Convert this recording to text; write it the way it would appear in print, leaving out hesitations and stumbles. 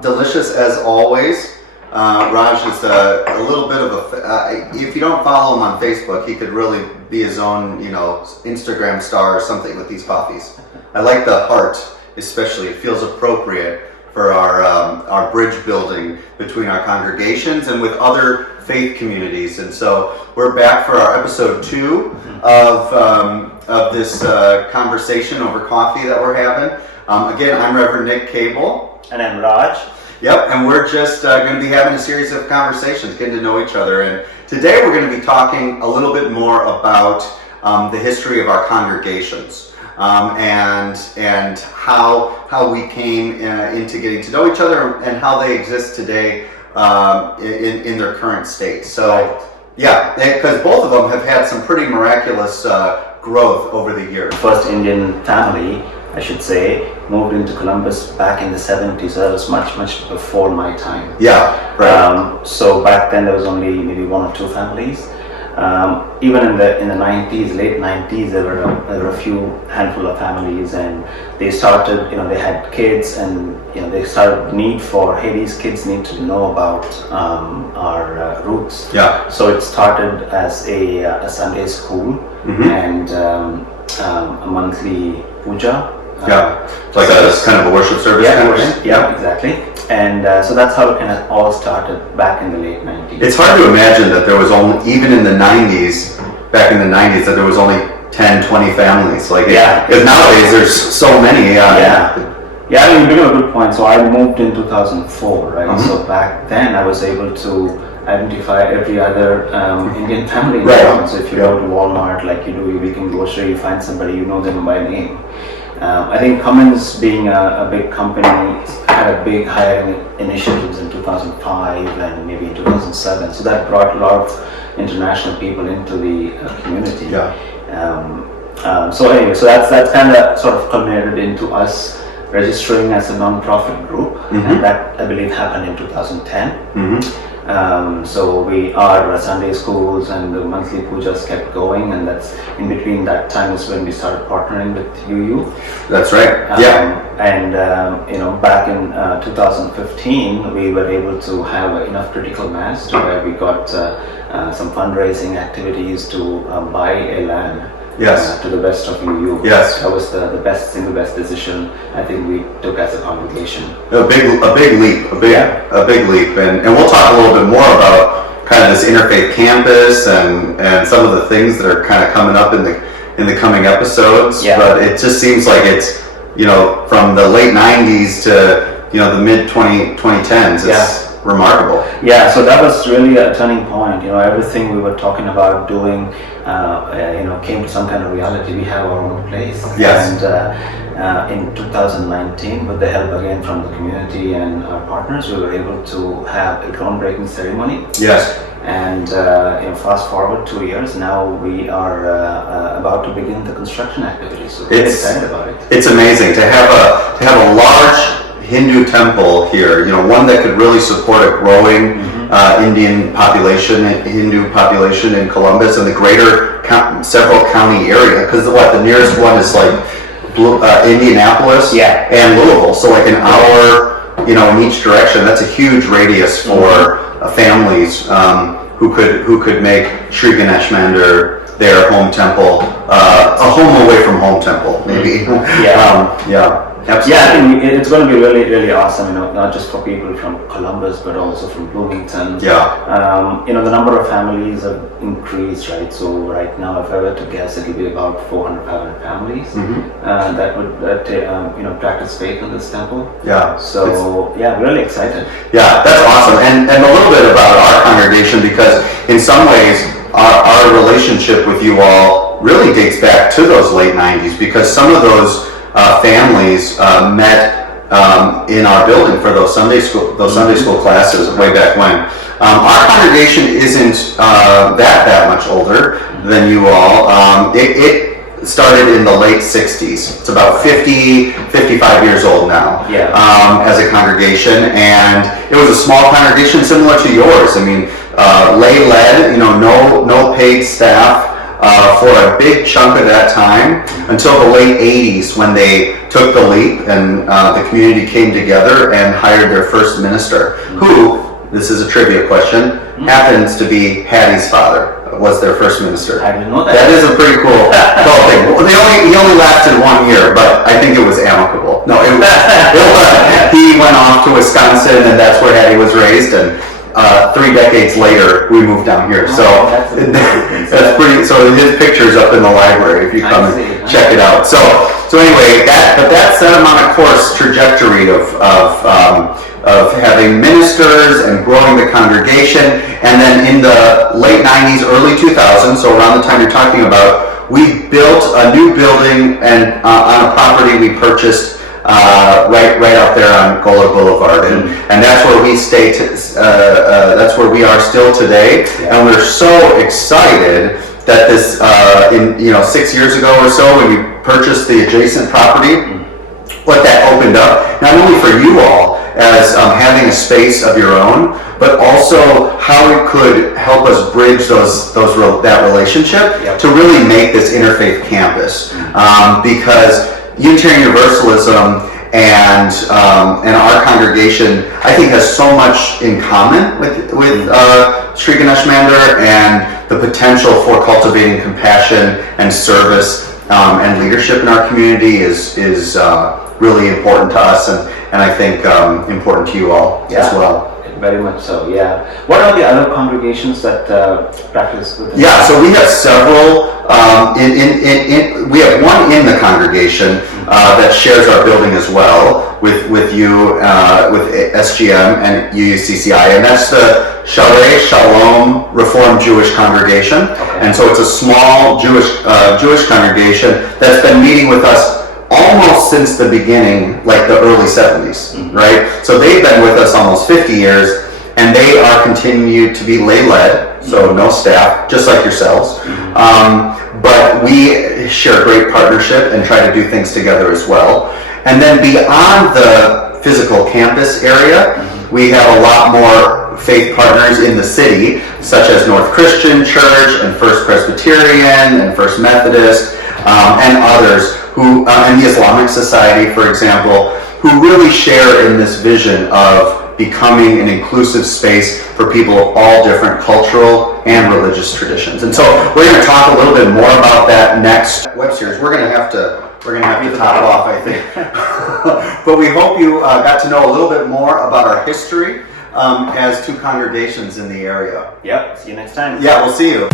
Delicious as always. Raj is a little bit of if you don't follow him on Facebook, he could really be his own, Instagram star or something with these coffees. I like the heart, especially. It feels appropriate for our bridge building between our congregations and with other faith communities. And so we're back for our episode 2 of this conversation over coffee that we're having. Again, I'm Reverend Nic Cable. And I'm Raj. Yep, and we're just going to be having a series of conversations, getting to know each other. And today we're going to be talking a little bit more about the history of our congregations and how we came into getting to know each other and how they exist today in their current state. So, yeah, because both of them have had some pretty miraculous growth over the years. First Indian family, I should say, moved into Columbus back in the 70s, so that was much before my time. Yeah, right. So back then there was only maybe 1 or 2 families. Even in the 90s, late 90s, there were a few handful of families, and they started, they had kids, and they started the need for, hey, these kids need to know about our roots. Yeah. So it started as a Sunday school and a monthly puja. It's like a kind of a worship service kind of thing? Yeah, exactly. And so that's how it kind of all started back in the late 90s. It's hard to imagine that there was only, even in the 90s, back in the 90s, that there was only 10, 20 families. Because nowadays there's so many. Yeah, I mean, you bring up a good point. So I moved in 2004, right? So back then I was able to identify every other Indian family in town. So if you go to Walmart, like you do your weekend grocery, you find somebody, you know them by name. I think Cummins, being a big company, had a big hiring initiatives in 2005 and maybe in 2007. So that brought a lot of international people into the community. So anyway, so that's kind of sort of culminated into us registering as a non-profit group, and that I believe happened in 2010. So we are Sunday schools, and the monthly pujas kept going, and that's in between that time is when we started partnering with UU. That's right. And back in 2015, we were able to have enough critical mass to where we got some fundraising activities to buy a land. Yes. To the best of UU. Yes. That was the single best decision I think we took as a congregation. A big leap, and we'll talk a little bit more about kind of this Interfaith campus and some of the things that are kind of coming up in the coming episodes. Yeah. But it just seems like it's from the late 90s to the mid 2010s. It's remarkable. Yeah, so that was really a turning point. Everything we were talking about doing came to some kind of reality. We have our own place. Yes. And in 2019, with the help again from the community and our partners, we were able to have a groundbreaking ceremony. Yes. And fast forward 2 years, now we are about to begin the construction activities. So we're excited about it. It's amazing to have a large Hindu temple here, one that could really support a growing Hindu population in Columbus and the greater several county area. Because the nearest one is like Indianapolis and Louisville. So like an hour, in each direction. That's a huge radius for families who could make Sri Ganesh Mandir their home temple, a home away from home temple, maybe. Absolutely. Yeah, I think it's going to be really, really awesome, not just for people from Columbus, but also from Bloomington. The number of families have increased, right? So right now, if I were to guess, it'll be about 400, 500 families that would practice faith in this temple. So, really excited. Yeah, that's awesome. And a little bit about our congregation, because in some ways, our relationship with you all really dates back to those late 90s, because some of those families met in our building for those Sunday school classes way back when. Our congregation isn't that much older than you all. It started in the late 60s. It's about 55 years old now as a congregation, and it was a small congregation similar to yours. I mean, lay-led, no paid staff. for a big chunk of that time until the late 80s when they took the leap and the community came together and hired their first minister, who, this is a trivia question, happens to be Hattie's father. Was their first minister. I didn't know that. That is a pretty cool thing. Well, he only lasted 1 year, but I think it was amicable. No, he went off to Wisconsin, and that's where Hattie was raised. And 3 decades later, we moved down here. So that's pretty. So his picture's up in the library if you come and check it out. So anyway, that set him on a course trajectory of having ministers and growing the congregation. And then in the late 90s, early 2000s, so around the time you're talking about, we built a new building and on a property we purchased right out there on Gola Boulevard, and that's where we stay. That's where we are still today, and we're so excited that this, 6 years ago or so, when we purchased the adjacent property, what that opened up, not only for you all as having a space of your own, but also how it could help us bridge that relationship to really make this interfaith campus, because Unitarian Universalism and our congregation, I think, has so much in common with Sri Ganesh Mandir, and the potential for cultivating compassion and service and leadership in our community is really important to us, and I think important to you all as well. Very much so, yeah. What are the other congregations that practice with us? Yeah, so we have several. We have one in the congregation that shares our building as well with you, with SGM and UUCCI, and that's the Shalei Shalom Reformed Jewish Congregation. Okay. And so it's a small Jewish congregation that's been meeting with us almost since the beginning, like the early 70s, right? So they've been with us almost 50 years, and they are continued to be lay-led, so no staff, just like yourselves. But we share great partnership and try to do things together as well. And then beyond the physical campus area, we have a lot more faith partners in the city, such as North Christian Church and First Presbyterian and First Methodist, and others who, and the Islamic Society, for example, who really share in this vision of becoming an inclusive space for people of all different cultural and religious traditions. And so we're going to talk a little bit more about that next web series. We're going to have to top off, I think. But we hope you got to know a little bit more about our history as two congregations in the area. Yep. See you next time. Yeah, we'll see you.